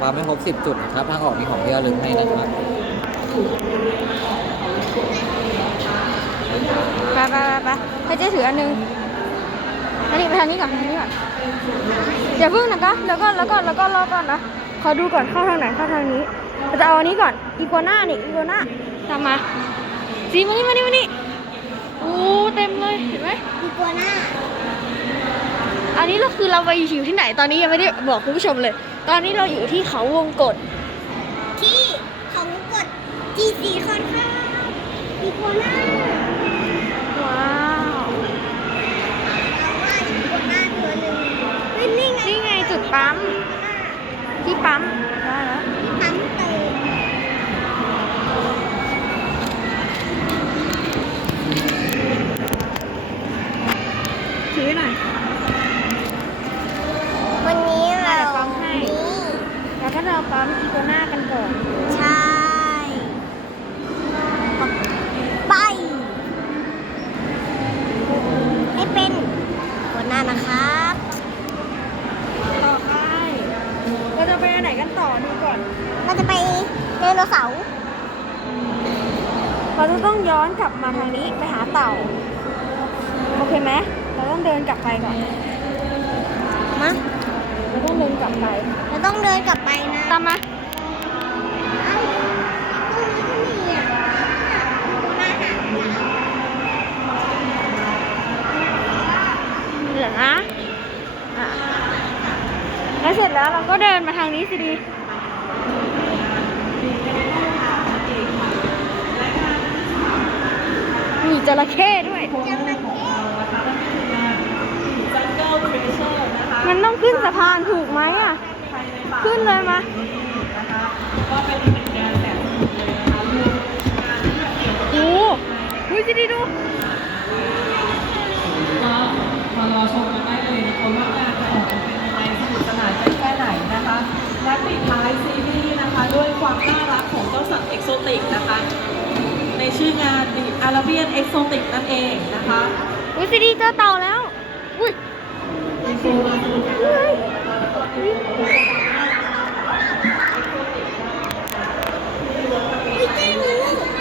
ปั๊มไม่ครบสิบจุดนะครับทางออกมีของที่ระลึกให้นะครับไปไปไปไปให้เจ๊ถืออันหนึงอันนี้ไปทางนี้ก่อนทางนี้ก่อนอย่าเพิ่งนะคะแล้วก็แล้วก็แล้วก็รอก่อนนะขอดูก่อนเข้าทางไหนเข้าทางนี้เราจะเอาอันนี้ก่อนอีโกน่านี่อีโกน่าตามมาสีมานี่มานี่มานี่โอ้เต็มเลยเห็นไหมมีตัวหน้าอันนี้เราคือเราไปอยู่ที่ไหนตอนนี้ยังไม่ได้บอกคุณผู้ชมเลย ตอนนี้เราอยู่ที่เขาวงกฏที่เขากด G4 ค่อนข้างมีตัวหน้าว้าวเราว่ามีตัวหน้าตัวหนึ่งเฮ้ยนี่ไงนี่ไงจุดปั๊ม ที่ปั๊มได้แล้วปั๊มเติมถือหน่อย วันนี้เรา เดี๋ยวปั๊มให้ นี่ แล้วก็เราปั๊มอีโกน่ากันก่อน ใช่ ไป ให้เป็นตัวหน้านะครับ ต่อไปเราจะไปอันไหนกันต่อดูก่อน เราจะไปไดโนเสาร์เราจะต้องย้อนกลับมาทางนี้ไปหาเต่า โอเคไหม เราต้องเดินกลับไปก่อน มา เราต้องเดินกลับไป เราต้องเดินกลับไปนะตามมาเอ้าตรงนี้ก็มีอะตัวหน้าหางยาวเดี๋ยวนะอะแล้วเสร็จแล้วเราก็เดินมาทางนี้สิดี มีจระเข้ด้วย จระเข้ มันต้องขึ้นสะพานถูกไหมอะ ขึ้นเลยมาโอ้โหดูสิดีดูก็มารอชมกันได้เลยนะคะว่าการออกเป็นยังไงสนุกสนานกันแค่ไหนนะคะ และปิดท้ายซีรีส์นะคะ ด้วยความน่ารักของเจ้าสัตว์เอกโซติกนะคะ ในชื่องาน The Arabian Exotic นั่นเองนะคะ อุ้ยสิดีเจอเต่าแล้ว อุ้ยมีโฟมาส นุกเฮ้ย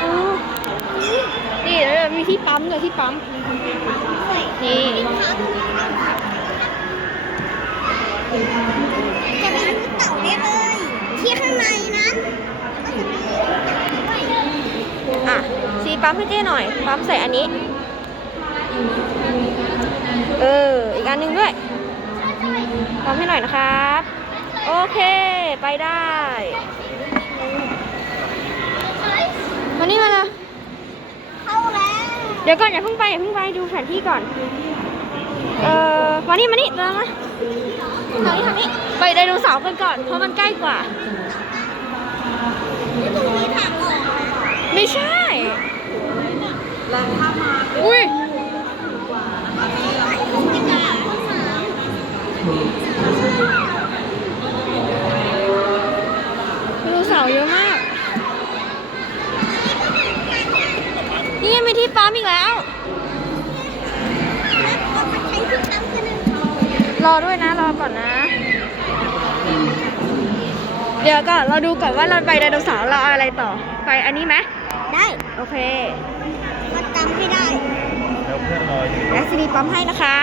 อ๋อนี่เดี๋ยวมีที่ปั๊มเลยที่ปั๊ม นี่ จะไปดูเต่าได้เลย ที่ข้างในนะก็จะมีอะซีปั๊มให้เจ้หน่อย ปั๊มใส่อันนี้ เออ อีกอันหนึ่งด้วย ปั๊มให้หน่อยนะครับ โอเค ไปได้มานี่มาเลยเข้าแล้ว เดี๋ยวก่อนอย่าเพิ่งไปอย่าเพิ่งไปดูแผนที่ก่อน เอ่อมานี่มานี่เดินมาทางนี้ทางนี้ไปไดโนเสาร์กันก่อน เพราะมันใกล้กว่าตรงนี้ทางออกไม่ใช่และถ้ามาอุ้ยไม่กล้าเข้ามา ไดโนเสาร์เยอะมาก นี่ยังมีที่ปั๊มอีกแล้วแล้วก็มาใช้ที่ตั้งกันหนึ่งรอด้วยนะ รอก่อนนะ เดี๋ยวก่อนเราดูก่อนว่าเราไปไดโนเสาร์เราเอาอะไรต่อ ไปอันนี้ไหมได้โอเค มาจำให้ได้ แล้วเพื่อนรออยู่ และซีดีปั๊มให้นะคะ